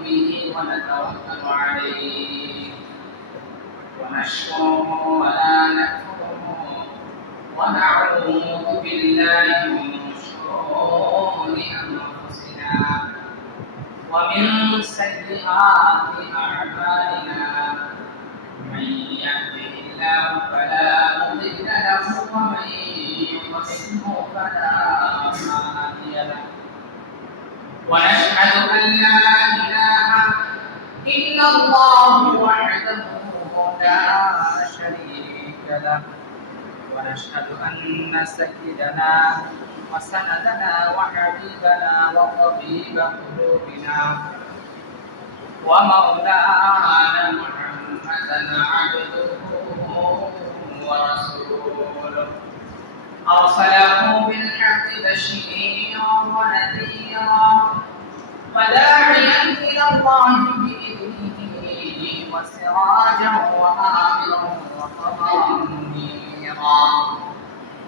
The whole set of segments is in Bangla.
به ونتوكل عليه ونشكره ولا نكفره ونعوذ بالله من شرور أنفسنا ومن سيئات أعمالنا من يهده الله فلا مضل له ومن يضلله فلا هادي له ونشهد أن لا إله إلا الله وحده لا شريك له ونشهد أن سيدنا وسندنا وحبيبنا وطبيب قلوبنا ومولانا محمدا عبده ورسوله أرسله بالحق بشيرا ونذيرا وداعيا إلى الله بإذنه وسراجا وآمرا وقمرا منيرا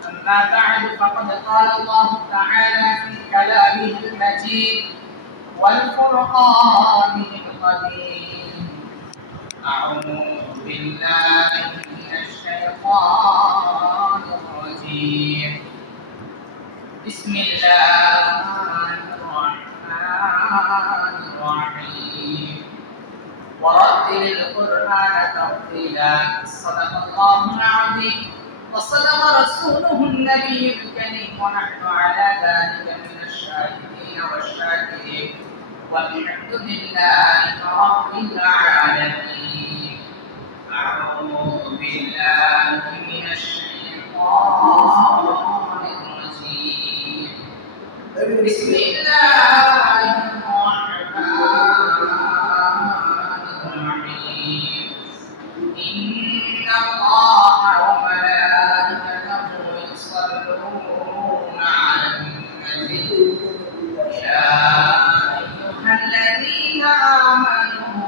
أما بعد فقد قال الله تعالى في كلامه المجيد والفرقان القديم أعوذ بالله من الشيطان الرجيم بسم الله الرحمن الرحيم ورتل القرآن ترتيلا صدق الله العظيم وصدق رسوله النبي الكريم ونحن على ذلك من الشاهدين والشاكرين والحمد لله رب العالمين أعوذ بالله من الشيطان الرجيم بسم الله الرحمن الرحيم إن الله وملائكته يصلون على النبي يا أيها الذين آمنوا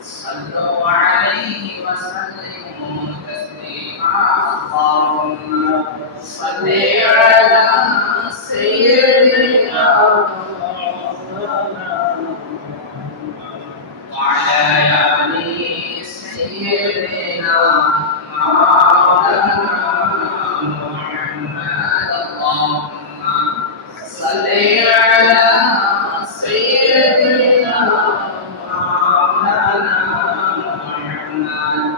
صلوا عليه وسلموا تسليما اللهم صل على سيدنا وعلى آل سيدنا مولانا محمد اللهم صل على سيدنا مولانا محمد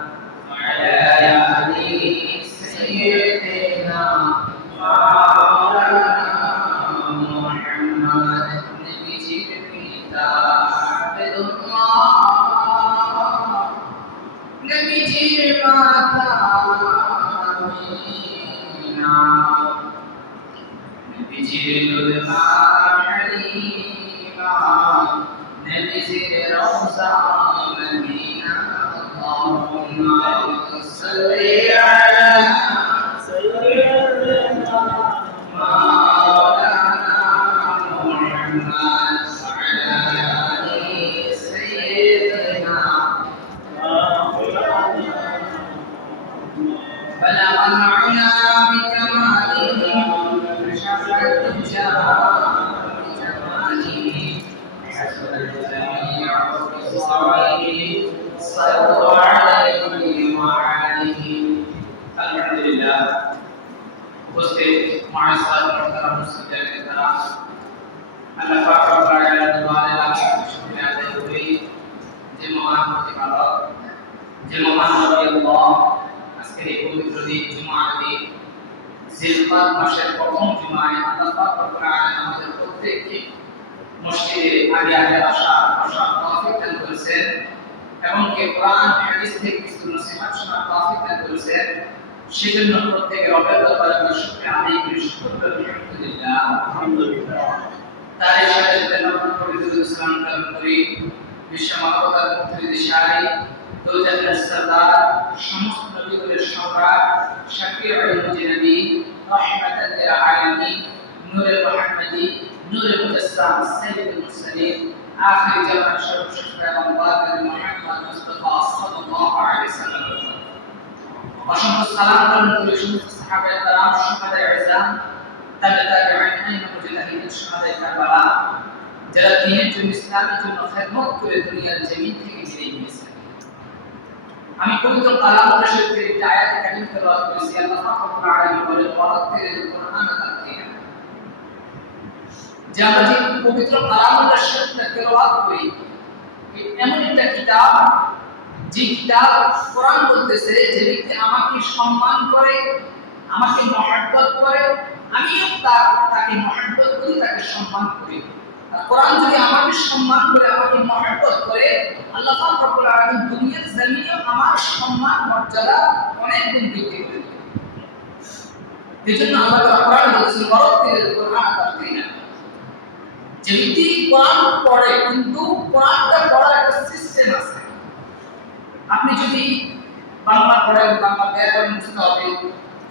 وعلى آل سيدنا مولانا محمد نبي جبريل عبد الله نبي جبريل آمينا نبي جبريل حليما نبي جبريل روزا مدينة اللهم صل على سيدنا مولانا محمد وعلى آل سيدنا بلغ العلا بكماله كشف الدجى بجماله حسن الجميع بصوره صلوا عليه وعليه الحمد لله উপস্থিত মহাসাদ মুহতারাম মুসলিম کرام আল্লাহ পাক রব্বুল আলামিন দোয়ারে লাখো শুকরিয়া আদায় করি যে মহান প্রতিপালক যে মহান আল্লাহ আজকের এই পবিত্র দিন জুমার দিন জিলকাদ মাসের প্রথম জুমায় আল্লাহ পাক রব্বুল আলামিন আমাদের প্রত্যেককে মসজিদে আগে আসার তৌফিক দান করেছেন এবং কি কোরআন হাদিস থেকে কিছু নসিহত শোনার তৌফিক দান করেছেন সেজন্য প্রত্যেকের রবের দরবারে আমরা শুকরিয়া আদায় করি শুকর আলহামদুলিল্লাহ তার সাথে নবী পবিত্র ইসলাম গ্রহণ করি বিশ্ব মানবতার মুক্তির দিশারি দোজাতের সরদার সমস্ত নবীদের সম্রাট শাফিউল মুজনবী রাহমাতাল লিল আলামিন নূরে মুহাম্মদী নূরে মুজাসসাম সাইয়্যিদুল মুরসালিন আখির জামান সর্বশেষ পয়গম্বর মুহাম্মদ মুস্তাফা সাল্লাল্লাহু আলাইহি ওয়াসাল্লাম অসংখ্য সালাম গ্রহণ করি সমস্ত সাহাবায়ে কেরাম শুহাদায়ে ইসলাম তাবিঈন মুজাহিদিন শুহাদায়ে কারবালা যারা দ্বীনের জন্য ইসলামের জন্য খেদমত করে দুনিয়ার জমিন থেকে বিদায় নিয়েছে। আমি পবিত্র কালাম শরীফের একটি আয়াতে কারিমা তেলাওয়াত করেছি। আল্লাহ রাব্বুল আলামিন বলেন ওয়ারাত্তিল কুরআন তারতিলা। যে আমরা যে পবিত্র কালাম শরীফটা তেলাওয়াত করি, এমন একটা কিতাব যে কিতাব কোরআন বলতেছে যে ব্যক্তি আমাকে সম্মান করে, আমাকে মহব্বত করে, আমিও তাকে মহব্বত করি, তাকে সম্মান করি। কোরআন যদি আমাকে সম্মান করে, আমাকে মহব্বত করে, আল্লাহ পাক রব্বুল আলামিন দুনিয়ার জমিনে আমার সম্মান মর্যাদা অনেক গুণ বৃদ্ধি করে দেন। এজন্য আল্লাহ কোরআন বলেছেন ওয়ারাত্তিল কুরআন তারতিলা। যে ব্যক্তি কোরআন পড়ে, কিন্তু কোরআনটা পড়ার একটা সিস্টেম আছে। আপনি যদি বাংলা পড়েন, বাংলা ব্যাকরণ বুঝতে হবে,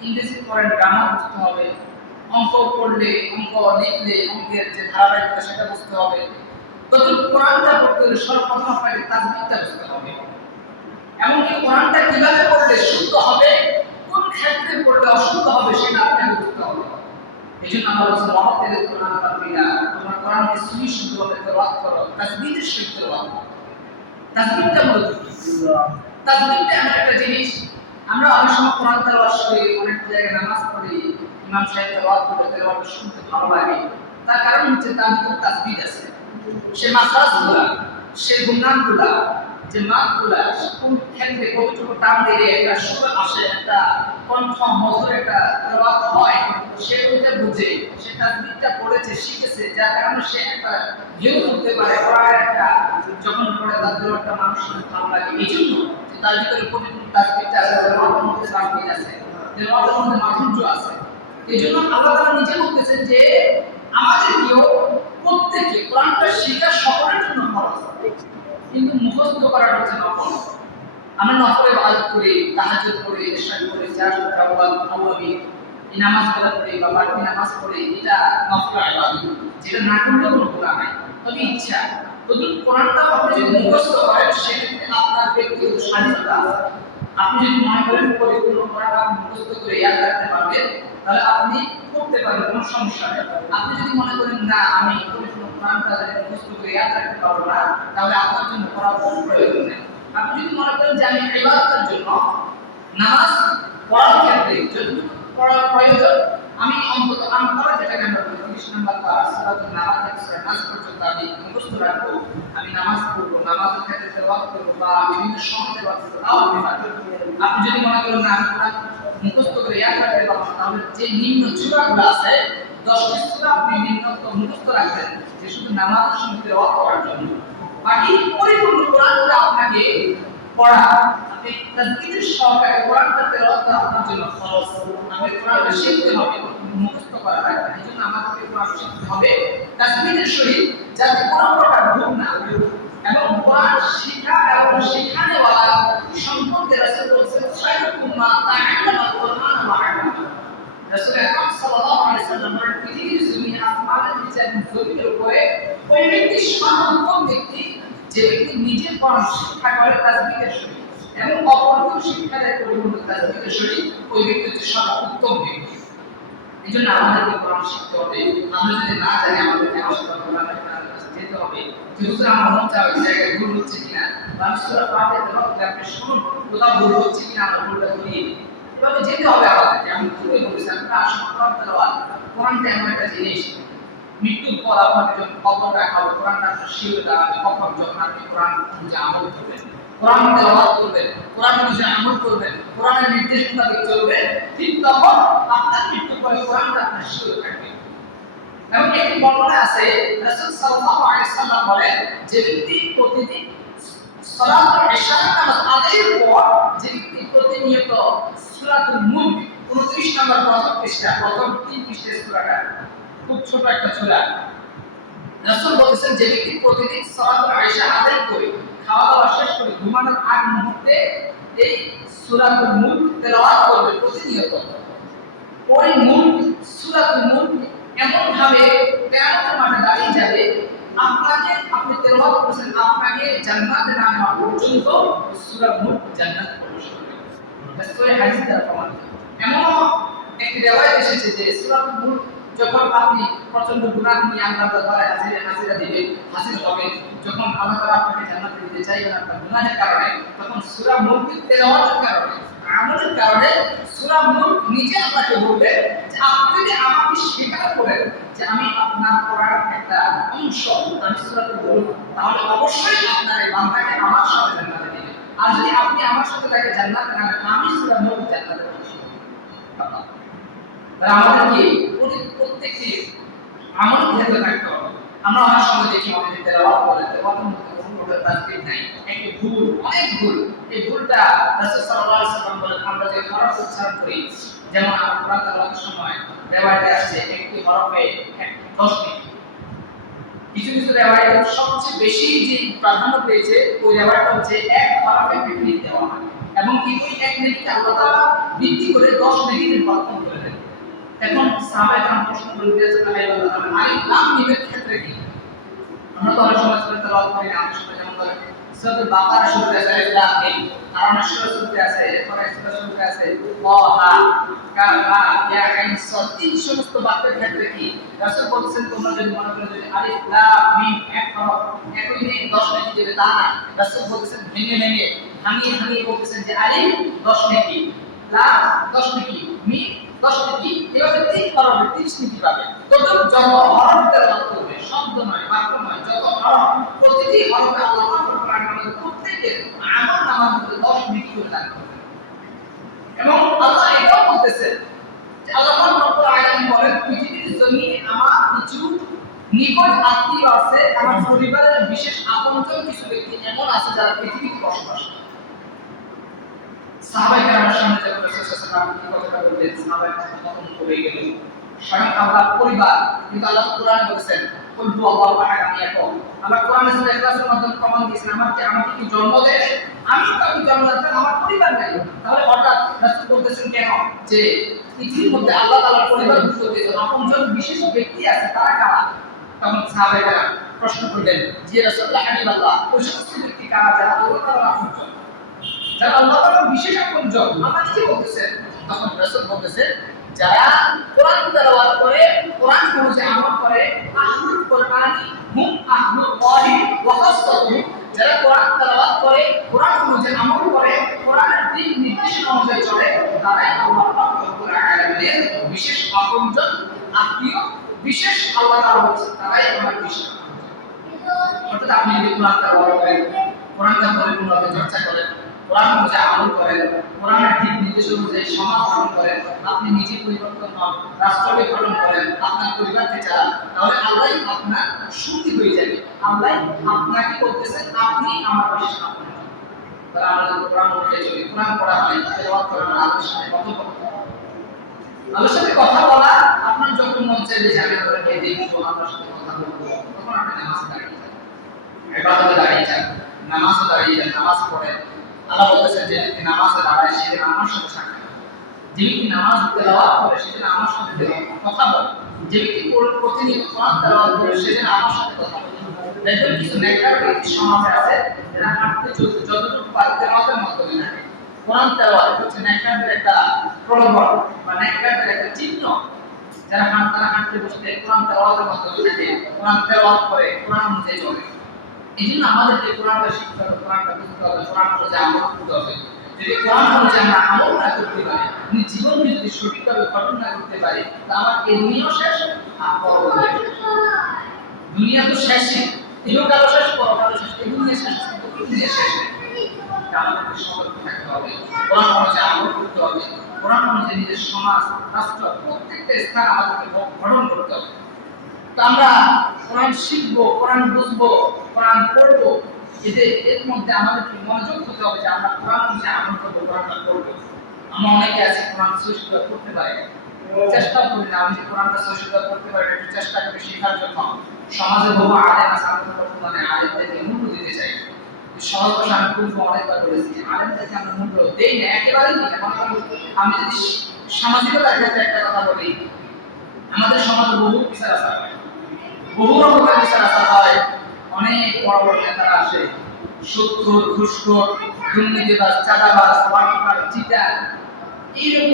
ইংরেজি পড়েন, গ্রামার বুঝতে হবে, অঙ্ক পড়লে, অঙ্ক লিখলে অঙ্কের যে ধারাবাহিকতা সেটা বুঝতে হবে। তখন কোরআনটা পড়তে হলে সর্বপ্রথম আপনাকে তাজবিদটা বুঝতে হবে। এমনকি কোরআনটা কিভাবে পড়লে শুদ্ধ হবে, কোন ক্ষেত্রে পড়লে অশুদ্ধ হবে সেটা আপনাকে বুঝতে হবে। এই জন্য আমরা বলছি ওয়ারাত্তিল কুরআন তারতিলা। তোমরা কোরআনকে সুশুদ্ধভাবে তেলাওয়াত করো, তাজবিদের সহিত তেলাওয়াত করো। তাজবিদটা মূলত কি? তাজবিদটা এমন একটা জিনিস, আমরা অনেক সময় কোরআন তেলাওয়াত করি, অনেক জায়গায় নামাজ পড়ি, ইমাম সাহেব তেলাওয়াত করে তেলাওয়াত শুনতে ভালো লাগে। তার কারণ হচ্ছে তার ভিতরে তাজবিদ আছে। সে মাসরাজগুলা, সে গুণানগুলা, যে মাতগুলা কোন ক্ষেত্রে কতটুকু টান দিয়ে একটা সুর আসে, একটা কণ্ঠ মধুর একটা তেলাওয়াত হয়, সে ওইটা বুঝে, সে তাজবিদটা পড়েছে, শিখেছে, যার কারণে সে একটা ভিউ করতে পারে। কোরআনের একটা যখন পড়ে তার তেলাওয়াতটা মানুষের ভালো লাগে। এই জন্য তার ভিতরে পরিপূর্ণ তাজবিদটা আছে, তেলাওয়াতের মধ্যে তাজবিদ আছে, তেলাওয়াতের মধ্যে মাধুর্য আছে। এই জন্য আল্লাহ তাআলা নিজে বলতেছেন যে আমাদেরকেও প্রত্যেককে কোরআনটা শেখা সকলের জন্য ফরজ, কিন্তু মুখস্থ করার জন্য ফরজ। আমরা নফল ইবাদত করি, তাহাজ্জুদ করি, ইশরাক করি, জাহার তাওয়াল আওয়াবি, এই নামাজগুলো পড়ি বা বাড়তি নামাজ পড়ি, এটা নফল ইবাদত, যেটা না করলে কোনো গুনাহ নাই, তবে ইচ্ছা। যদি কোরআনটা আপনি যদি মুখস্থ করেন, সেক্ষেত্রে আপনার ব্যক্তিগত স্বাধীনতা আছে। আপনি যদি মনে করেন পরিপূর্ণ কোরআন আপনি মুখস্থ করে ইয়াদ রাখতে পারবেন, তাহলে আপনি করতে পারবেন, কোনো সমস্যা নেই। আপনি যদি মনে করেন না আমি পরিপূর্ণ কোরআনটা যদি মুখস্থ করে ইয়াদ রাখতে পারবো না, তাহলে আপনার জন্য পড়ার কোনো প্রয়োজন নেই। আপনি যদি মনে করেন যে আমি ইবাদতের জন্য নামাজ পড়ার ক্ষেত্রে যতটুকু পড়ার প্রয়োজন, আমি অন্তত আমি পড়া যেটাকে আমরা 30 নম্বর পারা সূরাতুন নাবাত থেকে সূরা নাস পর্যন্ত আমি মুখস্থ রাখবো, আমি নামাজ পড়বো, নামাজের ক্ষেত্রে তেলাওয়াত করবো বা বিভিন্ন সময় তেলাওয়াত করবো, তাও আমি পারবো। আপনি যদি মনে করেন না আমি কোরআন মুখস্থ করে ইয়াদ রাখতে পারবো, তাহলে যে নিম্ন সূরাগুলো আছে 10টি সূরা আপনি নিম্নত মুখস্থ রাখবেন, যে শুধু নামাজের সময় তেলাওয়াত করার জন্য। বাকি পরিপূর্ণ কোরআনটা আপনাকে পড়া, আপনি তাজবিদের সহকারে কোরআনটা তেলাওয়াত করা আপনার জন্য ফরজ। আপনি কোরআনটা শিখতে হবে, মুখস্থ করা লাগবে না। এজন্য আমাদেরকে কোরআন শিখতে হবে তাজবিদের সহিত, যাতে কোনো প্রকার ভুল না হয়। এবং কোরআন শিক্ষা এবং শেখানেওয়ালা সম্পর্কে রাসূল বলেছেন খায়রুকুম মা তাআল্লামাল কুরআন ওয়া আল্লামা। রাসূল আকরাম সাল্লাল্লাহু আলাইহি ওয়াসাল্লাম পৃথিবীর জমিনে আসমানের নিচে এবং জমিনের উপরে ওই ব্যক্তি সর্বোত্তম ব্যক্তি যে ব্যক্তি নিজে কোরআন শিক্ষা করে তাজবিদের সহিত এবং অপরকে শিক্ষা দেয় পরিপূর্ণ তাজবিদের সহিত, ওই ব্যক্তি হচ্ছে সর্বোত্তম ব্যক্তি। এজন্য আমাদেরকে কোরআন শিখতে হবে। আমরা যদি না জানি আমাদেরকে আসলে কোরআনের কাছে যেতে হবে, যে হুজুর আমার মন চায় ওই জায়গায় ভুল হচ্ছে কিনা, বা সূরা পাঠে তেলাওয়াত আপনি শুনুন কোথাও ভুল হচ্ছে কিনা, আমরা ভুলটা ধরিয়ে দিই। এভাবে যেতে হবে আমাদেরকে। আমি খুবই বলেছি আমরা আসলে কোরআন তেলাওয়াত, কোরআনটা এমন একটা জিনিস, মৃত্যুর পর আপনাকে যখন কবর রাখা হবে, কোরআনটা আপনার শিরে দাঁড়াবে, কখন যখন আপনি কোরআন অনুযায়ী আমল করবেন, কোরআন তেলাওয়াত করবেন, কোরআন অনুযায়ী আমল করবেন, কোরআনের নির্দেশ মোতাবেক চলবেন, ঠিক তখন আপনার মৃত্যুর পরে কোরআনটা আপনার শিরে থাকবে। এবং একটি বর্ণনা আছে রাসূল সাল্লাল্লাহু আলাইহি ওয়াসাল্লাম বলেন, যে ব্যক্তি প্রতিদিন সালাতুল ইশা নামাজ আদায়ের পর যে ব্যক্তি প্রতিনিয়ত সূরাতুল মুলক 29 নম্বর প্রথম পৃষ্ঠা, প্রথম 3 পৃষ্ঠার সূরাটা খুব ছোট একটা সূরা, রাসূল বলেছেন যে ব্যক্তি প্রতিদিন সালাতুল ইশা আদায় করে খাওয়া দাওয়া শেষ করে ঘুমানোর আগ মুহূর্তে এই সূরাতুল মুলক তেলাওয়াত করবে প্রতিনিয়ত, ওই মুলক সূরাতুল মুলক এমন ভাবে কিয়ামতের মাঠে দাঁড়িয়ে যাবে, আপনাকে আপনি তেলাওয়াত করেছেন, আপনাকে জান্নাতে না নেওয়া পর্যন্ত সূরা মুলক জান্নাতে প্রবেশ করবে। রাসূলের হাদিস দ্বারা প্রমাণিত। এমন একটি রিওয়ায়াত এসেছে যে সূরাতুল মুলক যখন আপনি প্রচন্ড গুনাহ নিয়ে আল্লাহর দরবারে হাজিরা দিবেন, হাজির হবেন, যখন আল্লাহ তাআলা আপনাকে জান্নাতে দিতে চাইবেন আপনার গুনাহের কারণে, তখন সূরা মুলকের তেলাওয়াতের কারণে, আমলের কারণে সূরা মুলক নিজে আপনাকে বলবে যে আপনি যদি আমাকে স্বীকার করেন যে আমি আপনার কোরআন একটা অংশ, আমি সূরাতে বলব, তাহলে অবশ্যই আপনার এই বান্দাকে আমার সাথে জান্নাতে দিবে। আর যদি আপনি আমার সাথে তাকে জান্নাতে না দেন, আমি সূরা মুলক জান্নাতে দিতে। তাহলে আমাদের কি প্রত্যেকটি আমল ক্ষেত্রে থাকতে হবে। আমরা অনেক সময় দেখি অনেকে তেলাওয়াত করে, তেলাওয়াতের মধ্যে কোনো তাসবিহ নাই, একটি ভুল, অনেক ভুল। এই ভুলটা রাসূল সাল্লাল্লাহু আলাইহি ওয়াসাল্লাম বলেন আমরা যে হরফ উচ্চারণ করি, যেমন আমরা কোরআন তেলাওয়াতের সময় রিওয়ায়াতে আছে একটি হরফে 10 মিনিট। কিছু কিছু রিওয়ায়াতে সবচেয়ে বেশি যে প্রাধান্য পেয়েছে ওই রিওয়ায়াতটা হচ্ছে এক হরফে 1 মিনিট দেওয়া হয়, এবং কি ওই 1 মিনিটকে আল্লাহ তাআলা বৃদ্ধি করে 10 মিনিটে পরিবর্তন করে দেন। এখন সাহাবায়ে প্রশ্ন করেছেন আলিফ লাম মিমের ক্ষেত্রে কি? আমরা তো অনেক সময় সূরা তেলাওয়াত করি না, আমাদের সময় যেমন ধরেন সূরা বাকারা শুরুতে আছে আলিফ লাম মিম, কারণ সূরা শুরুতে আছে, এরপর সূরা শুরুতে আছে হা কাফ হা ইয়া আইন সাদ, এই সমস্ত বাক্যের ক্ষেত্রে কি রাসূল বলেছেন তোমরা যদি মনে করো যে আলিফ লাম মিম এক হরফ একই মিনিট 10 মিনিট দিবে, তা না। রাসূল বলেছেন ভেঙে ভেঙে ভাঙিয়ে বলতেছেন যে আলিফ 10 মিনিট, লাম 10 মিনিট, মিম 10 মিনিট, এভাবে 3 হরফে 30 মিনিট পাবে। তো যত হরফ তেলাওয়াত করবে, শব্দ নয়, বাক্য নয়, যত হরফ, প্রতিটি হরফে আল্লাহ পাকের কোরআন আমাদের প্রত্যেকের আমল নামার মধ্যে 10 মিনিট করে রাখতে হবে। এবং আল্লাহ এটাও বলতেছেন যে আল্লাহ পাক রব্বুল আলামিন বলেন পৃথিবীর জমিনে আমার কিছু নিকট আত্মীয় আছে, আমার পরিবারের বিশেষ আপনজন কিছু ব্যক্তি এমন আছে যারা পৃথিবীতে বসবাস করে। সাহাবায়ে কেরামের সামনে যখন রাসূল সাল্লাল্লাহু আলাইহি ওয়াসাল্লাম কথাটা বললেন, সাহাবায়ে কেরাম তখন পড়ে গেল। স্বয়ং আল্লাহর পরিবার, কিন্তু আল্লাহ কোরআনে বলেছেন কুল হুয়াল্লাহু আহাদ, আমি একক। আল্লাহ কোরআনে সূরা ইখলাসের মাধ্যমে প্রমাণ দিয়েছেন আমাকে কি জন্ম দেয়? আমি কাউকে জন্ম দিতে, আমার পরিবার নাই। তাহলে হঠাৎ রাসূল বলতেছেন কেন যে পৃথিবীর মধ্যে আল্লাহ তাআলার পরিবার বুঝতে আপনজন বিশেষ ব্যক্তি আছে, তারা কারা? তখন সাহাবায়ে কেরাম প্রশ্ন করলেন যে রাসূলুল্লাহ হাবিবাল্লাহ, ওই সমস্ত ব্যক্তি কারা যারা আল্লাহ তাআলার আপনজন, যারা আল্লাহ তাআলার বিশেষ আপনজন? আমাকে কি বলতেছেন? তখন রাসূল বলতেছেন যারা কোরআন তেলাওয়াত করে, কোরআন অনুযায়ী আমল করে, আহলুল কোরআনি হুম আহলুল কোরআনি ওয়া খাসসাতুহু, যারা কোরআন তেলাওয়াত করে, কোরআন অনুযায়ী আমল করে, কোরআনের দিক নির্দেশনা অনুযায়ী চলে, তারাই আল্লাহ পাক রব্বুল আলামিনের বিশেষ আপনজন, আত্মীয়, বিশেষ আল্লাহ তাআলা বলেছেন তারাই আমার বিশেষ আপনজন। অর্থাৎ আপনি যদি কোরআন তেলাওয়াত করেন, কোরআনটা পরিপূর্ণভাবে চর্চা করেন, কোরআন অনুযায়ী আমল করেন, কোরআনের দিক নির্দেশ অনুযায়ী সমাজ গঠন করেন, আপনি নিজে পরিবর্তন হন, রাষ্ট্রকে গঠন করেন, আপনার পরিবারকে চালান, তাহলে আল্লাহ আপনার সুখী হয়ে যাবে। আল্লাহ আপনাকে বলতেছেন আপনি আমার বিশেষ আপনজন। তাহলে আমরা যদি কোরআন অনুযায়ী চলি, কোরআন পড়া হয়, তেলাওয়াত করা হয়, আল্লাহর সাথে কথা বলা, আল্লাহর সাথে কথা বলা, আপনার যখন মন চাইবে যে আমি আপনাকে দেখবো, আল্লাহর সাথে কথা বলবো, তখন আপনি নামাজে দাঁড়িয়ে যান, ইবাদতে দাঁড়িয়ে যান, নামাজে দাঁড়িয়ে যান, নামাজ পড়েন। আল্লাহ বলেছেন যে ব্যক্তি নামাজে দাঁড়ায় সে আমার সাথে সাক্ষাৎ, যে ব্যক্তি নামাজ তেলাওয়াত করে সে আমার সাথে কথা বলে, যে ব্যক্তি প্রতিনিয়ত কোরআন তেলাওয়াত করে সে আমার সাথে কথা বলে। দেখবেন কিছু নেককার ব্যক্তি সমাজে আছে যারা হাঁটতে চলতে যতটুকু পারে তেলাওয়াতের মাধ্যমে থাকে। কোরআন তেলাওয়াত হচ্ছে নেককারদের একটা প্রলোভন বা নেককারদের একটা চিহ্ন। যারা হাঁটতে বসতে কোরআন তেলাওয়াতের মাধ্যমে থাকে, কোরআন তেলাওয়াত করে, কোরআন অনুযায়ী চলে। এই জন্য আমাদেরকে কোরআনটা শিখতে হবে, কোরআনটা বুঝতে হবে, কোরআন অনুযায়ী আমল করতে হবে। যদি কোরআন অনুযায়ী আমরা আমল না করতে পারি, জীবন যদি সঠিকভাবে গঠন না করতে পারি, তা আমার এই দুনিয়াও শেষ, আর পরকালও শেষ। দুনিয়া তো শেষই, ইহকালও শেষ, পরকালও শেষ, এই দুনিয়া শেষ, দুনিয়া শেষ। আমাদেরকে সতর্ক থাকতে হবে, কোরআন অনুযায়ী আমল করতে হবে, কোরআন অনুযায়ী নিজের সমাজ, রাষ্ট্র, প্রত্যেকটা স্থান আমাদেরকে গঠন করতে হবে। তো আমরা কোরআন শিখবো, কোরআন বুঝবো, কোরআন পড়বো, এর মধ্যে আমাদেরকে মনোযোগ হতে হবে যে আমরা কোরআন অনুযায়ী আমল করবো, কোরআনটা পড়বো। আমরা অনেকে আছি কোরআন সহিষ্ণুভাবে পড়তে পারি, চেষ্টা করি না। আমি যে কোরআনটা সহিষ্ণুভাবে পড়তে পারি একটু চেষ্টা করি শেখার জন্য। সমাজে বহু আলেম আছে, আমরা বর্তমানে আলেমদেরকে মূল্য দিতে চাই। সহজ ভাষা আমি খুব অনেকবার বলেছি, আলেমদেরকে আমরা মূল্য দেই না, একেবারেই দিই না। আমি যদি সামাজিকতার ক্ষেত্রে একটা কথা বলি, আমাদের সমাজে বহু বিচার আচার হয়, বহু রকমের বিচার আচার হয়। অনেক বড় বড় নেতারা আসে, সুদখোর, ঘুষখোর, দুর্নীতিবাজ, চাঁদাবাজ, বাটপার, চিটার, এইরকম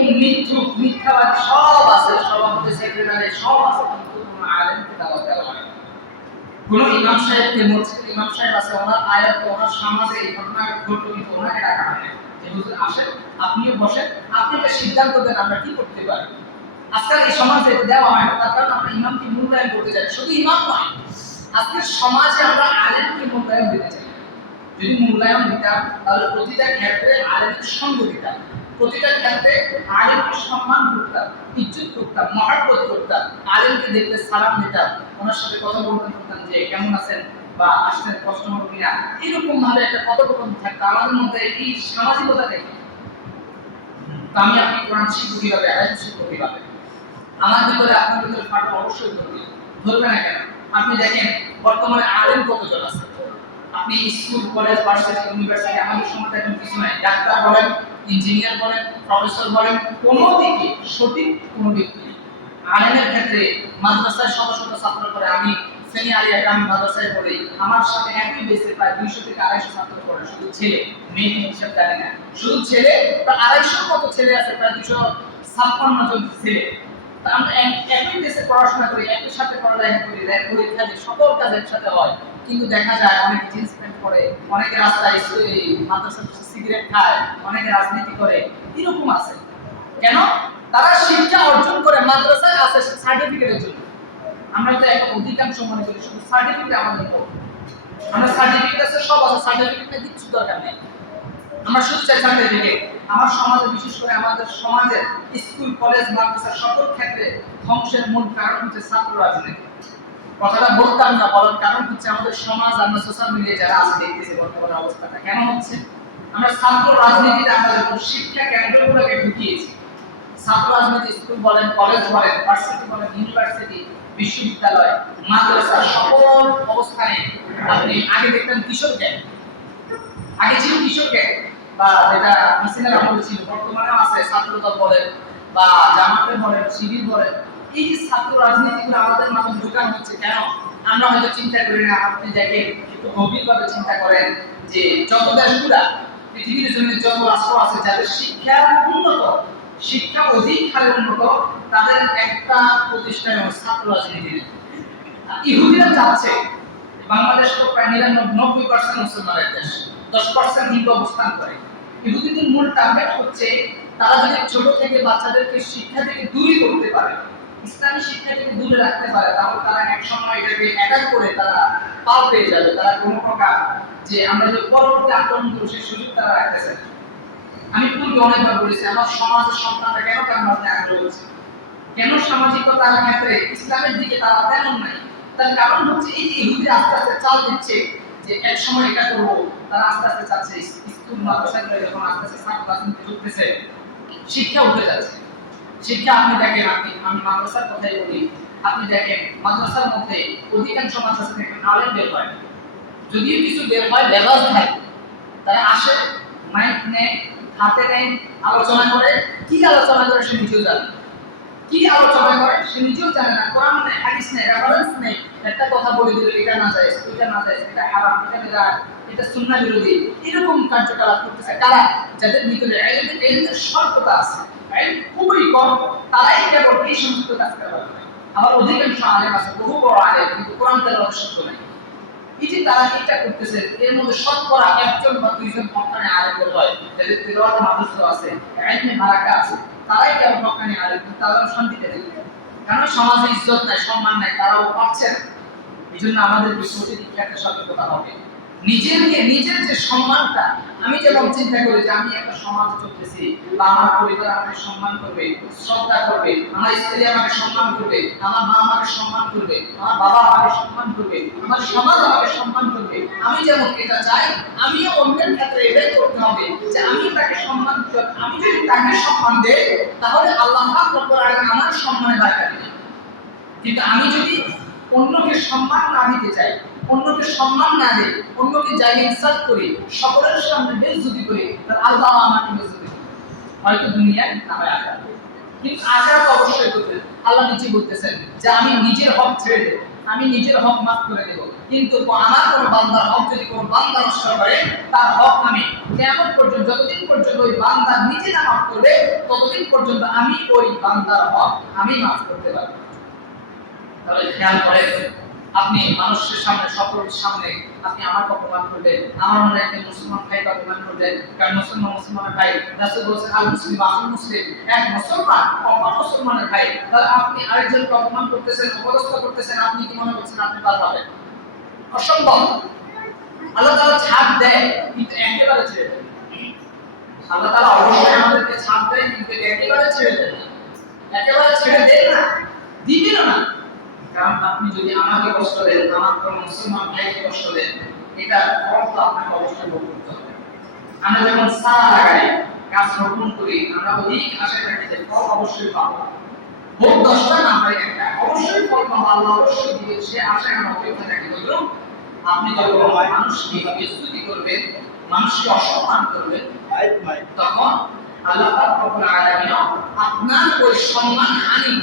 মিথ্যাবাদ সব আছে, সভাপতি সেক্রেটারি সব আছে, কিন্তু কোনো আলেমকে দাওয়াত দেওয়া হয় না। কোনো ইমাম সাহেবকে, মসজিদ ইমাম সাহেব আছে, ওনার আয়াত, ওনার সমাজে এই ঘটনা ঘটল, কিন্তু ওনাকে ডাকা হয় না যে হুজুর আসেন, আপনিও বসেন, আপনি একটা সিদ্ধান্ত দেন আমরা কি করতে পারি। আজকাল এই সমাজে দেওয়া হয় না, তার কারণ আমরা ইমামকে মূল্যায়ন করতে চাই। শুধু ইমাম নয়, আজকের সমাজে আমরা আলেমকে মূল্যায়ন দিতে চাই। যদি মূল্যায়ন দিতাম তাহলে প্রতিটা ক্ষেত্রে আলেমের সঙ্গ দিতাম, প্রতিটা ক্ষেত্রে আলেমকে সম্মান করতাম, ইজ্জত করতাম, মহাব্বত করতাম, আলেমকে দেখলে সালাম দিতাম, ওনার সাথে কথা বলতে করতাম যে কেমন আছেন বা আসছেন কষ্ট হবে কিনা, এরকম ভাবে একটা কথোপকথন থাকতো আমাদের মধ্যে। এই সামাজিকতা থেকে আমি আপনি কোরআন শিখবো কিভাবে, আলেম শিখবো কিভাবে? আমার ভিতরে আপনার ভিতরে ফাটল অবশ্যই ধরবে, ধরবে না কেন? আপনি দেখেন বর্তমানে আলেম কতজন আছে। আপনি স্কুল, কলেজ, ভার্সিটি, ইউনিভার্সিটি, আমাদের সমাজে এখন কিছু নাই। ডাক্তার বলেন, ইঞ্জিনিয়ার বলেন, প্রফেসর বলেন, কোনো দিকে সঠিক কোনো ব্যক্তি নেই। আলেমের ক্ষেত্রে মাদ্রাসায় শত শত ছাত্র পড়ে। আমি শ্রেণী আলিয়া গ্রামীণ মাদ্রাসায় পড়ি, আমার সাথে একই বেসে প্রায় 200 থেকে 250 ছাত্র পড়ে, শুধু ছেলে, মেয়ে হিসাব জানি না, শুধু ছেলে। প্রায় 250 মতো ছেলে আছে, প্রায় 256 জন ছেলে। আমরা একই দেশে পড়াশোনা করি, একই সাথে পড়ালেখা করি, পরীক্ষা দিই, সকল কাজ একসাথে হয়। কিন্তু দেখা যায় অনেকে জিন্স প্যান্ট পরে, অনেকে রাস্তায় মাদ্রাসা সিগারেট খায়, অনেকে রাজনীতি করে, এরকম আছে। কেন? তারা শিক্ষা অর্জন করে মাদ্রাসায় আছে সার্টিফিকেটের জন্য। আমরা তো এখন অধিকাংশ মনে করি শুধু সার্টিফিকেট আমাদের পড়ে। আমরা সার্টিফিকেট আছে, সব আছে, সার্টিফিকেটের কিছু দরকার নেই, আমরা শুধু চাই সার্টিফিকেট। আমার সমাজে, বিশেষ করে আমাদের সমাজে স্কুল, কলেজ, মাদ্রাসা সকল ক্ষেত্রে ধ্বংসের মূল কারণ হচ্ছে ছাত্র রাজনীতি। কথাটা বলতাম না, বলার কারণ হচ্ছে আমাদের সমাজ, আমরা সোশ্যাল মিডিয়ায় যারা আছে দেখতেছি বর্তমানে অবস্থাটা কেন হচ্ছে। আমরা ছাত্র রাজনীতিতে আমাদের শিক্ষা কেন্দ্রগুলোকে ঢুকিয়েছি। ছাত্র রাজনীতি স্কুল বলেন, কলেজ বলেন, ভার্সিটি বলেন, ইউনিভার্সিটি, বিশ্ববিদ্যালয়, মাদ্রাসা সকল অবস্থানে আপনি আগে দেখতেন কিশোর গ্যাং, আগে ছিল কিশোর গ্যাং বা যেটা হাসিনার আমলে ছিল, বর্তমানেও আছে, ছাত্রদল বলেন বা জামাতে বলেন, শিবির বলেন। এই যে ছাত্র রাজনীতিগুলো আমাদের মাঝে ঢুকানো হচ্ছে কেন? আমরা হয়তো চিন্তা করি না। আপনি দেখেন, একটু গভীরভাবে চিন্তা করেন যে যত দেশগুলা পৃথিবীর জন্য, যত রাষ্ট্র আছে যাদের শিক্ষা উন্নত, শিক্ষা অধিক হারে উন্নত, তাদের একটা প্রতিষ্ঠানে ছাত্র রাজনীতি। ইহুদিরা চাচ্ছে বাংলাদেশ তো প্রায় 99% মুসলমানের দেশ, 10% হিন্দু অবস্থান করে। ইহুদিদের মূল টার্গেট হচ্ছে তারা যদি ছোট থেকে বাচ্চাদেরকে শিক্ষা থেকে দূরে করতে পারে, ইসলামী শিক্ষা থেকে দূরে রাখতে পারে, তাহলে তারা এক সময় এটাকে অ্যাটাক করে তারা পার পেয়ে যাবে। তারা কোনো প্রকার যে আমরা যে পরবর্তী আক্রমণ করব সেই সুযোগ তারা রাখতেছে। আমি পূর্বে অনেকবার বলেছি আমার সমাজের সন্তানরা কেন তার মধ্যে আগ্রহ হচ্ছে, কেন সামাজিকতার ক্ষেত্রে ইসলামের দিকে তারা তেমন নাই। তার কারণ হচ্ছে এই যে ইহুদি আস্তে আস্তে চাল দিচ্ছে যে এক সময় এটা করবো, তারা আস্তে আস্তে চাচ্ছে স্কুল, মাদ্রাসাগুলো যখন আস্তে আস্তে ছাত্র রাজনীতি ঢুকতেছে, শিক্ষা উঠে যাচ্ছে। শিক্ষা আপনি দেখেন, আমি মাদ্রাসার কথাই বলি, আপনি দেখেন মাদ্রাসার মধ্যে অধিকাংশ মাদ্রাসা থেকে আলেম বের হয়, যদিও কিছু বের হয় লেবাস থাকে, তারা আসে, মাইক নেয়, হাতে নেয়, আলোচনা করে। কি আলোচনা করে সে নিজেও জানে, কি আলোচনা করে সে নিজেও জানে না। কোরআন নেই, হাদিস নেই, রেফারেন্স নেই, একটা কথা বলে দিল এটা না যায়, এটা না যায়, এটা হারাম, এটা বিদআত, এটা সুন্নাহ বিরোধী, এরকম কার্যকলাপ করতেছে কারা? যাদের ভিতরে ইলমের স্বল্পতা আছে, খুবই কম, তারাই কেবল এই সমস্ত কাজ করে। আবার অধিকাংশ আলেম আছে, বহু বড় আলেম, কিন্তু কোরআন তেলাওয়াত শিখতে নাই। এই যে তারা এটা করতেছে, এর মধ্যে শতকরা 1 বা 2 হক্কানি আলেম হয়, যাদের তেলাওয়াত মাদ্রাসা আছে, ইলমে বারাকা আছে, তারাই কেবল হক্কানি আলেম, কিন্তু তারা শান্তিতে থাকে। কারণ সমাজে ইজ্জত নাই, সম্মান নাই, তারাও পাচ্ছে না। এই জন্য আমাদের সঠিক একটা সতর্কতা হবে। নিজের যে সম্মানটা, আমি যেমন চিন্তা করি যে আমি একটা সমাজ চলতেছি, বা আমার পরিবার আমাকে সম্মান করবে, শ্রদ্ধা করবে, আমার স্ত্রী আমাকে সম্মান করবে, আমার মা আমাকে সম্মান করবে, আমার বাবা আমাকে সম্মান করবে, আমার সমাজ আমাকে সম্মান করবে, আমি যেমন এটা চাই, আমিও অন্যের ক্ষেত্রে এটাই করতে হবে যে আমি তাকে সম্মান করি। আমি যদি তাকে সম্মান দেই, তাহলে আল্লাহ পাক রব্বুল আলামিন আমার সম্মানে বাড়ায় দিবেন। কিন্তু আমি যদি অন্যকে সম্মান না দিতে চাই, অন্যকে সম্মান না দেই, অন্যকে জায়গা ইনসাল্ট করি, সকলের সামনে বেইজ্জতি করি, তাহলে আল্লাহ আমাকে বেইজ্জতি করবে, হয়তো দুনিয়ায় না হয় আখিরাতে। কিন্তু আখিরাতে অবশ্যই করবে। আল্লাহ নিজে বলতেছেন যে আমি নিজের হক ছেড়ে দেব, আমি নিজের হক মাফ করে দেব, কিন্তু আমার কোন বান্দার হক যদি কোন বান্দা নষ্ট করে, তার হক আমি কিয়ামত পর্যন্ত, যতদিন পর্যন্ত ওই বান্দা নিজে না মাফ করবে, ততদিন পর্যন্ত আমি ওই বান্দার হক আমি মাফ করতে পারবো। তাহলে খেয়াল করে, আপনি মানুষের সামনে, সকলের সামনে আপনি আমাকে অপমান করলেন, আমার মনে একটা মুসলমান ভাইকে অপমান করলেন, কারণ মুসলমানের ভাই, রাসূল বলেছেন আল মুসলিম আল মুসলিম, এক মুসলমান অপর মুসলমানের ভাই। তাহলে আপনি আরেকজনকে অপমান করতেছেন, অপদস্থ করতেছেন, আপনি কি মনে করছেন আপনি পার পাবেন? অসম্ভব। আল্লাহ তাআলা ছাড় দেয়, কিন্তু একেবারে ছেড়ে দেয়। আল্লাহ তাআলা অবশ্যই আমাদেরকে ছাড় দেয়, কিন্তু একেবারে ছেড়ে দেয় না। একেবারে ছেড়ে দেয় না, দিবেন না। কারণ আপনি যদি আমাকে কষ্ট দেন, আমার কোন মুসলমান ভাইকে কষ্ট দেন, এটা অর্থ আপনাকে অবশ্যই ভোগ করতে হবে। আমরা যখন সারা লাগাই, গাছ রোপণ করি, আমরা অধিক আশা রাখি যে ফল অবশ্যই পাবো। ভোগ 10টা না হয় একটা, অবশ্যই ফল পাবো, আল্লাহ অবশ্যই দিবে, সে আশা আমরা অপেক্ষা রাখি। বলুন, আপনি যখন মানুষকে বিস্তুতি করবেন, মানুষকে অসম্মান করবেন, তখন আল্লাহ পাক রব্বুল আলামিন আপনার ওই সম্মান হানি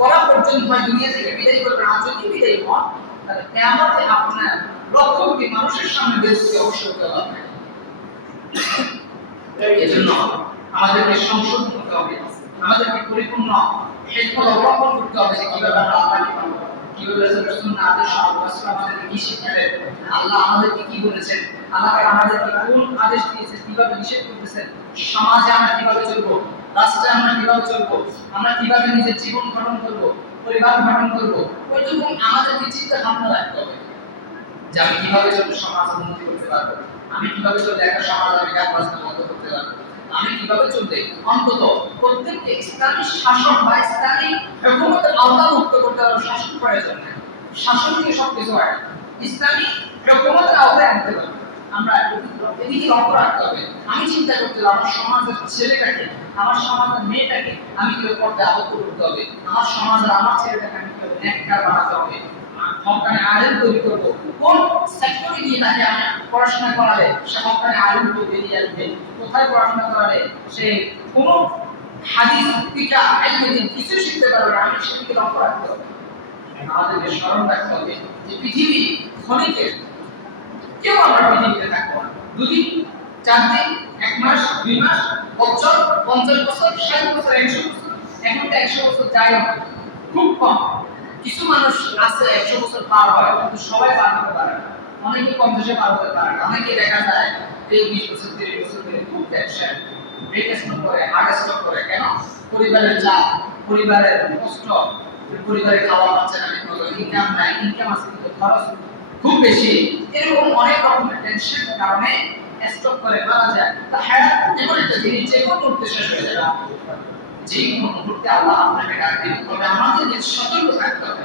করা পর্যন্ত দুনিয়া থেকে বিদায় করবেন। আর যদি বিদায় হন, তাহলে কিয়ামতে আপনার লক্ষ কোটি মানুষের সামনে বেরোতে অবশ্যই হবে। এজন্য আমাদেরকে সংশোধন করতে হবে, আমাদেরকে পরিপূর্ণ হিকমত অবলম্বন করতে হবে যে কিভাবে আমরা আল্লাহকে পাবো, কিভাবে রাসূলের সুন্নাহ আদেশ আমাদেরকে কি শিক্ষা দেন, আল্লাহ আমাদেরকে কি বলেছেন, আল্লাহ আমাদেরকে কোন আদেশ দিয়েছেন, কিভাবে নিষেধ করতেছেন, সমাজে আমরা কিভাবে চলবো, রাষ্ট্রে আমরা কিভাবে চলবো, আমরা কিভাবে নিজের জীবন গঠন করব, পরিবার গঠন করব, ওইটুকু আমাদেরকে চিন্তা ভাবনা রাখতে হবে যে আমি কিভাবে চললে সমাজ উন্নতি করতে পারবো, আমি কিভাবে চললে একটা সমাজ আমি গাছ বাঁচানো বন্ধ করতে পারবো, আমি কিভাবে চললে অন্তত প্রত্যেককে ইসলামী শাসন বা ইসলামী হুকুমতের আওতামুক্ত করতে পারবো। শাসন প্রয়োজন নেই, শাসন থেকে সবকিছু হয়, ইসলামী হুকুমতের আওতায় আনতে পারবো। আমরা এদিকে লক্ষ্য রাখতে হবে, আমি চিন্তা করতে হবে আমার সমাজের ছেলেটাকে, আমার সমাজের মেয়েটাকে আমি কিভাবে পর্দায় আবদ্ধ করতে হবে, আমার সমাজের আমার ছেলেটাকে আমি কিভাবে নেককার বানাতে হবে, হকানে আলেম তৈরি করবো, কোন সেক্টরে গিয়ে তাকে আমি পড়াশোনা করালে সে হকানে আলেম তৈরি বেরিয়ে আসবে, কোথায় পড়াশোনা করালে সে কোন হাদিস ফিকহ ইলম কিছু শিখতে পারবে না, আমি সেদিকে লক্ষ্য রাখতে হবে। আমাদেরকে স্মরণ রাখতে হবে যে পৃথিবী ক্ষণিকের, কেউ আমরা পৃথিবীতে থাকবো না, 2 দিন 4 দিন 1 মাস 2 মাস বছর 50 বছর 60 বছর 100 বছর, এখন তো 100 বছর যায় না, খুব কম। কিছু মানুষ আছে 100 বছর পার হয়, কিন্তু সবাই পার হতে পারে না, অনেকে 50-এ পার হতে পারে না, অনেকে দেখা যায় 20 বছর 30 বছর ধরে খুব ব্যবসায় ভেকেশন করে, আগে স্টক করে। কেন? পরিবারের চাপ, পরিবারের কষ্ট, পরিবারে খাওয়া পাচ্ছে না, ইনকাম নাই, ইনকাম আছে কিন্তু খরচ খুব বেশি, এরকম অনেক রকমের টেনশনের কারণে স্টক করে মারা যায়। তা হ্যাঁ, এমন একটা জিনিস যে কোনো মুহূর্তে শেষ হয়ে যাবে, যে কোনো মুহূর্তে আল্লাহ আপনাকে ডাক দিবে। তবে আমাদের যে সতর্ক থাকতে হবে,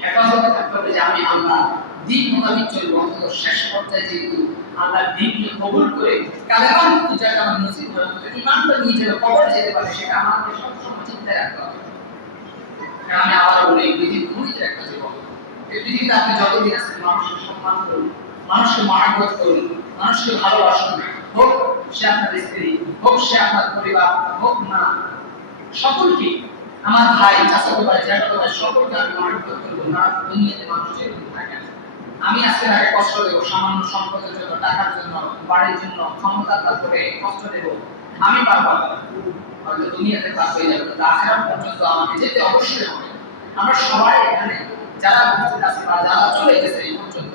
হেফাজতে থাকতে হবে যে আমি আল্লাহ দিন মোতাবিক চলবো, অন্তত শেষ পর্যায়ে যেহেতু আল্লাহ দিনকে কবুল করে কালেমা যেটা আমার নসিব হয়ে যাবে, ইমানটা নিয়ে যেন কবরে যেতে পারে, সেটা আমাদের সবসময় চিন্তায় রাখতে হবে। কারণ আমি আবার বলি, পৃথিবী ঘুরিতে একটা জীবন, এই পৃথিবীতে আপনি যতদিন আছেন মানুষকে সম্মান করুন, মানুষকে মহাব্বত করুন, মানুষকে ভালোবাসুন, হোক সে আপনার স্ত্রী, হোক সে আপনার পরিবার, হোক না, সকলকে আমার ভাই, চাচাতো ভাই, জ্যাঠাতো ভাই, সকলকে আমি মহাব্বত করবো। না দুনিয়াতে মানুষ যেরকম থাকে, আমি আজকে তাকে কষ্ট দেবো সামান্য সম্পদের জন্য, টাকার জন্য, বাড়ির জন্য, ক্ষমতার তারপরে কষ্ট দেবো, আমি পারবো না, হয়তো দুনিয়াতে পার হয়ে যাবে, কিন্তু আখিরাত পর্যন্ত আমাকে যেতে অবশ্যই হবে। আমরা সবাই এখানে যারা উপস্থিত আছে বা যারা চলে গেছে এই পর্যন্ত,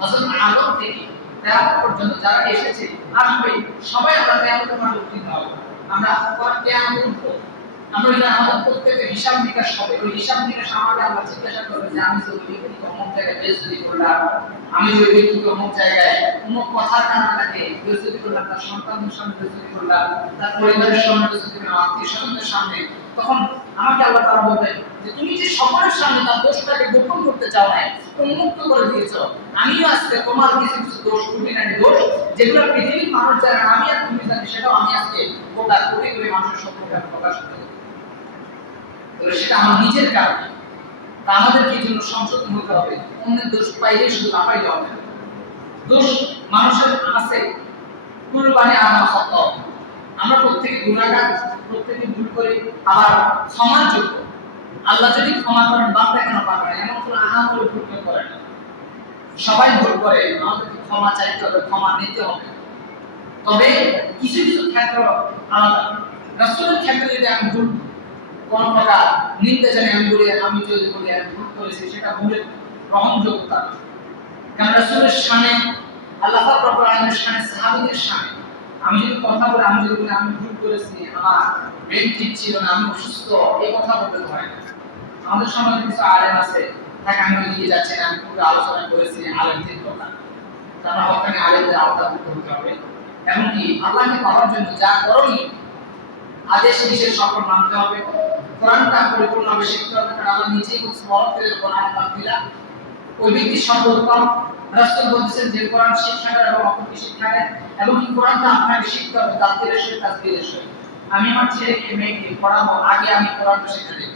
হযরত আদম থেকে কিয়ামত পর্যন্ত যারা এসেছে আসবে, সবাই আমরা কিয়ামতের মাঠে উত্তীর্ণ হব। আমরা কিয়ামতে উঠবো, আমরা যদি আমাদের প্রত্যেকের হিসাব নিকাশ হবে, ওই হিসাব নিকাশ আমাদের আল্লাহ জিজ্ঞাসা করবে যে আমি যদি ব্যক্তিকে অমুক জায়গায় বেইজ্জতি করলাম, আমি যদি ব্যক্তিকে অমুক জায়গায় অমুক কথার কারণে তাকে বেইজ্জতি করলাম, তার সন্তানদের সামনে বেইজ্জতি করলাম, তার পরিবারের সামনে বেইজ্জতি করলাম, আত্মীয়-স্বজনদের সামনে, তখন আমাকে আল্লাহ তাআলা বলবেন যে তুমি যে সকলের সামনে তার দোষটাকে গোপন করতে চাও না, উন্মুক্ত করে দিয়েছো, আমিও আজকে তোমার কিছু কিছু দোষ, খুঁটিনাটি দোষ যেগুলো পৃথিবীর মানুষ জানে না, আমি আর তুমি জানি, সেটাও আমি আজকে গোটা কোটি কোটি মানুষের সম্পর্কে প্রকাশ করতে চাই। সেটা আমার নিজের কারণে, তা আমাদেরকে এই জন্য সংশোধন হতে হবে। অন্যের দোষ পাইলে শুধু লাফাইলে হবে না, দোষ মানুষের আছে, কুরবানি আমার হত, আমরা প্রত্যেকে গুনাহগার, প্রত্যেকে ভুল করি, আবার ক্ষমার যোগ্য। আল্লাহ যদি ক্ষমা করেন, বান্দা কেন পাবে না? এমন কোনো আহামরি ভুল কেউ করে না। সবাই ভুল করে, আমাদেরকে ক্ষমা চাইতে হবে, ক্ষমা নিতে হবে। তবে কিছু কিছু ক্ষেত্র আলাদা। রাসূলের ক্ষেত্রে যদি আমি ভুল কোন প্রকার নিতে জানি, আমি বলি আমি যদি বলি আমি ভুল করেছি, সেটা ভুলের গ্রহণযোগ্যতা। কারণ রাসূলের শানে, আল্লাহ পাক রব্বুল আলামিনের শানে, সাহাবীদের শানে আমি যদি কথা বলি, আমি যদি বলি আমি ভুল করেছি, আমার ব্রেন ঠিক ছিল না, আমি অসুস্থ, এই কথা বলতে হয় না। আমাদের সমাজে কিছু আলেম আছে, তাকে আমি ওইদিকে যাচ্ছি না, আমি পুরো আলোচনা করেছি আলেমদের কথা। তারা ওখানে আলেমদের আওতাভুক্ত হতে হবে। এমনকি আল্লাহকে পাওয়ার জন্য যা করণীয় আদেশ নিষেধ সকল মানতে হবে। কোরআনটা পরিপূর্ণভাবে শিখতে হবে, কারণ আল্লাহ নিজেই বলছেন ওয়ারাত্তিলিল কোরআন তারতিলা। ওই ব্যক্তি সর্বোত্তম। রাসূল বলেছেন যে কোরআন শিক্ষাগার এবং অপরকে শিক্ষাগার, এবং এই কোরআনটা আপনাকে শিখতে হবে তারতিলের সহিত তাসবিহের সহিত। আমি আমার ছেলেকে মেয়েকে পড়াবো, আগে আমি কোরআনটা শিখে দেব,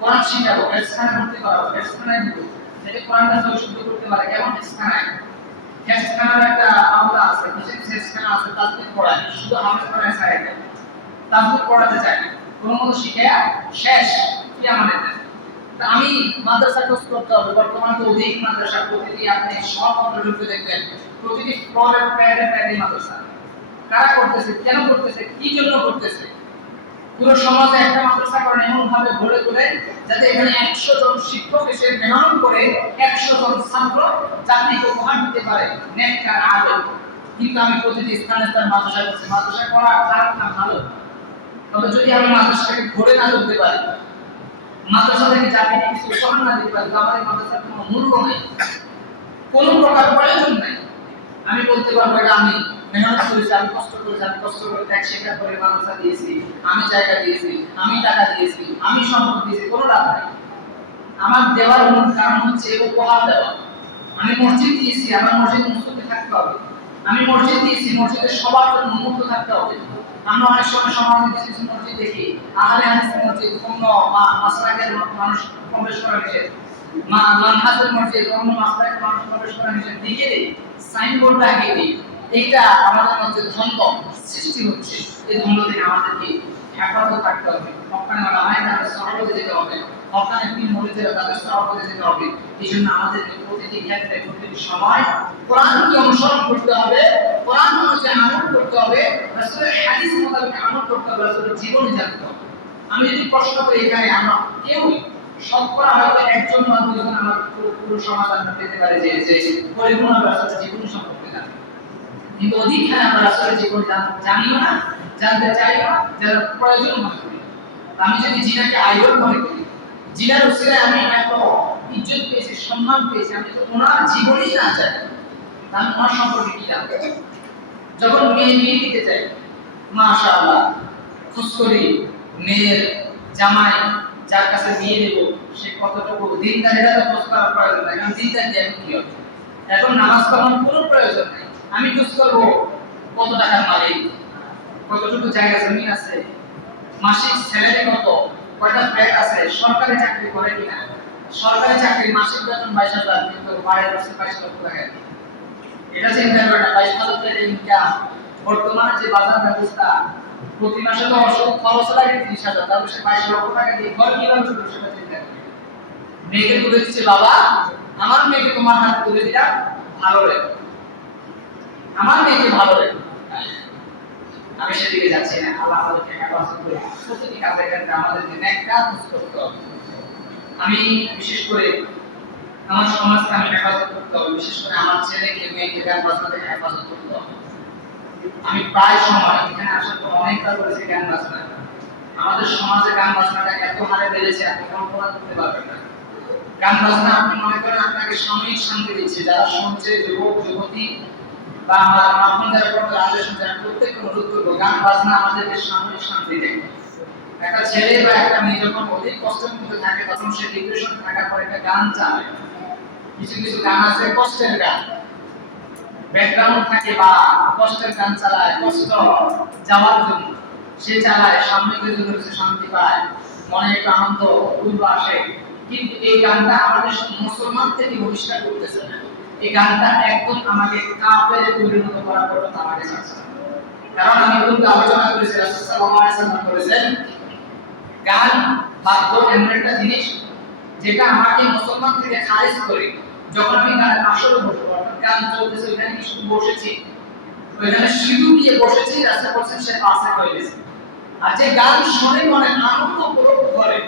কোরআন শিখাবো, হেফজখানা ভর্তি করাবো, হেফজখানায় দিব, যাতে কোরআনটা শুদ্ধ করতে পারে। কেমন হেফজখানায়? হেফজখানার একটা আওতা আছে, কিছু হেফজখানা আছে তাসবিহ পড়ায়, শুধু হাফেজ পড়ায় ছাড়াই দেয়, তাসবিহ পড়াতে চায় না, কোনো মতো শিখে শেষ, কি আমাদের। আমি মাদ্রাসা কোর্স করতে হবে। বর্তমানে তো অধিক মাদ্রাসা, প্রতিটি আপনি সব অন্তর্ভুক্ত দেখবেন, প্রতিটি ফ্লোরে প্যাডে প্যাডে মাদ্রাসা। কারা করতেছে, কেন করতেছে, কি জন্য করতেছে? পুরো সমাজে একটা মাদ্রাসা করেন এমন ভাবে গড়ে তোলে যাতে এখানে 100 জন শিক্ষক এসে মেহনত করে 100 জন ছাত্র জাতিকে উপহার দিতে পারে, নেককার আলেম। কিন্তু আমি প্রতিটি স্থানে স্থানে মাদ্রাসা করছি, মাদ্রাসা করা খারাপ না ভালো, তবে যদি আমি মাদ্রাসাকে ঘুরে না তুলতে পারি, মাদ্রাসা থেকে জাতিকে কিছু উপহার না দিতে পারি, আমাদের মাদ্রাসার কোনো মূল্য নেই, কোনো প্রকার প্রয়োজন নেই। আমি বলতে পারবো এটা আমি মেহনত করেছি, আমি কষ্ট করেছি, আমি কষ্ট করে ত্যাগ স্বীকার করে মাদ্রাসা দিয়েছি, আমি জায়গা দিয়েছি, আমি টাকা দিয়েছি, আমি সম্পদ দিয়েছি, কোনো লাভ নেই। আমার দেওয়ার মূল কারণ হচ্ছে উপহার দেওয়া। আমি মসজিদ দিয়েছি, আমার মসজিদ মুক্ত থাকতে হবে। আমি মসজিদ দিয়েছি, মসজিদের সবার জন্য মুক্ত থাকতে হবে। আমরা অনেক সময় সমাজে কিছু মসজিদ দেখি, আহলে হাদিসের মসজিদ, অন্য মাসলাকের মানুষ প্রবেশ করা নিষেধ, মানহাজের মসজিদ, অন্য মাসলাকের মানুষ প্রবেশ করা নিষেধ, দিকে সাইনবোর্ড লাগিয়ে দিই। এইটা আমাদের মধ্যে দ্বন্দ্ব সৃষ্টি হচ্ছে। এই দ্বন্দ্ব থেকে আমাদেরকে হেফাজত থাকতে হবে। হকানি ওলামায়ে তাদের সহবতে যেতে হবে, হকানি পীর মুরিদরা তাদের সহবতে যেতে হবে। এই জন্য আমাদেরকে প্রতিটি ক্ষেত্রে, প্রতিটি সময় কোরআনকে অনুসরণ করতে হবে, কোরআন অনুযায়ী আমল করতে হবে, রাসূলের হাদিস মোতাবেক আমল করতে হবে, রাসূলের জীবন জানতে হবে। আমি যদি প্রশ্ন করি এখানে আমরা কেউ শতকরা হয়তো একজন বা দুজন আমার পুরো সমাধান পেতে পারে যে পরিপূর্ণ রাসূলের জীবন সম্পর্কে জানে, কিন্তু অধিকাংশ আমরা রাসূলের জীবন জানিও না, জানতে চাইও না, যার প্রয়োজন মনে করি। আমি যদি জিনাকে আইডল মনে করি, জিনার উসিলায় আমি এত ইজ্জত পেয়েছি, সম্মান পেয়েছি, আমি তো ওনার জীবনই না জানি, আমি ওনার সম্পর্কে কি জানতে? যখন মেয়ে দিতে চাই, মাশাআল্লাহ খোঁজ করি মেয়ের জামাই যার কাছে বিয়ে দেব সে কতটুকু দিনদার, এটা তো খোঁজ করার প্রয়োজন নাই, কারণ দিনদার দিয়ে এখন কি হবে? এখন নামাজ পড়ানোর কোনো প্রয়োজন নেই। আমি খোঁজ করবো কত টাকার মালিক, কতটুকু জায়গা জমি আছে, মাসিক স্যালারি কত, কয়টা ফ্ল্যাট আছে, সরকারি চাকরি করে কিনা। সরকারি চাকরি মাসিক বেতন 22,000, কিন্তু বাড়ির বছর 22 লক্ষ টাকা। এটা চিন্তা করে না, 22,000 টাকা ইনকাম। বর্তমানে যে বাজার ব্যবস্থা, প্রতি মাসে তো ওষুধ খরচ লাগে 30,000, তারপর সে 22 লক্ষ টাকা দিয়ে ঘর কিভাবে চলবে সেটা চিন্তা করে। মেয়েকে তুলে দিচ্ছে, বাবা আমার মেয়েকে তোমার হাতে তুলে দিলাম, ভালো রেখো, আমার মেয়েকে ভালো রেখো। আমি সেদিকে যাচ্ছি না। আল্লাহ আমাদেরকে হেফাজত করে প্রতিটি কাজের ক্ষেত্রে আমাদেরকে নেককার করতে হবে। আমি বিশেষ করে আমার সমাজকে আমি হেফাজত করতে হবে, বিশেষ করে আমার ছেলেকে মেয়েকে গান বাজনা থেকে হেফাজত করতে হবে। আমি প্রায় সময় এখানে আসার পর অনেকবার করেছি গান বাজনা। আমাদের সমাজে গান বাজনাটা এত হারে বেড়েছে, আপনি কল্পনা করতে পারবেন না। গান বাজনা আপনি মনে করেন আপনাকে সাময়িক শান্তি দিচ্ছে, যারা শুনছে, যুবক যুবতী বা আমার মাধ্যম যারা করতে আদেশ যারা প্রত্যেককে অনুরোধ করবো, গান বাজনা আমাদেরকে সাময়িক শান্তি দেয়। একটা ছেলে বা একটা মেয়ে যখন অধিক কষ্টের মধ্যে থাকে, তখন সে ডিপ্রেশন থাকার পর একটা গান চালায়। কিছু কিছু গান আছে কষ্টের গান, ব্যাকগ্রাউন্ড থাকে বা কষ্টের গান চালায়, কষ্ট যাওয়ার জন্য সে চালায়, সাময়িকের জন্য কিছু শান্তি পায়, মনে একটু আনন্দ উৎসাহ আসে। কিন্তু এই গানটা আমাদের মুসলমান থেকে বহিষ্কার করতেছে না। এই গানটা একদম আমাকে কাফেরে পরিণত করার পর্যন্ত আমাকে চাচ্ছে। কারণ আমি কিন্তু আলোচনা করেছি, রাসূল সাল্লাল্লাহু আলাইহি ওয়াসাল্লাম বলেছেন, গান বাদ্য এমন একটা জিনিস যেটা আমাকে মুসলমান থেকে খারিজ করে, যখন আমি গানের আসরে বসবো, অর্থাৎ গান চলতেছে, ওইখানে কি শুধু বসেছি, ওইখানে শুধু গিয়ে বসেছি, রাস্তা বলছেন সে পাশে হয়ে গেছে। আর যে গান শুনে মনে আনন্দ উপলব্ধ করে,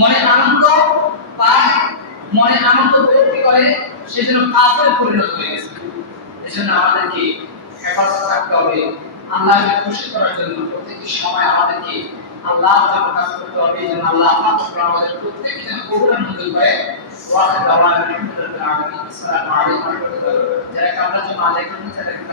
মনে আনন্দ পায়, মনে আনন্দ উপলব্ধি করে, সে যেন কাফেরে পরিণত হয়ে গেছে। এজন্য আমাদেরকে হেফাজত থাকতে হবে, আল্লাহকে খুশি করার জন্য প্রত্যেকটি সময় আমাদেরকে আল্লাহর জন্য কাজ করতে হবে। যেন আল্লাহ আমাদের প্রত্যেককে যেন কবুল মঞ্জুর করে। ওয়াহিদ দাওয়ানা আলহামদুলিল্লাহ। আসসালামু আলাইকুম ওয়া রাহমাতুল্লাহি ওয়া বারাকাতুহু। যারা কামরার জন্য আদায় করবেন তাদেরকে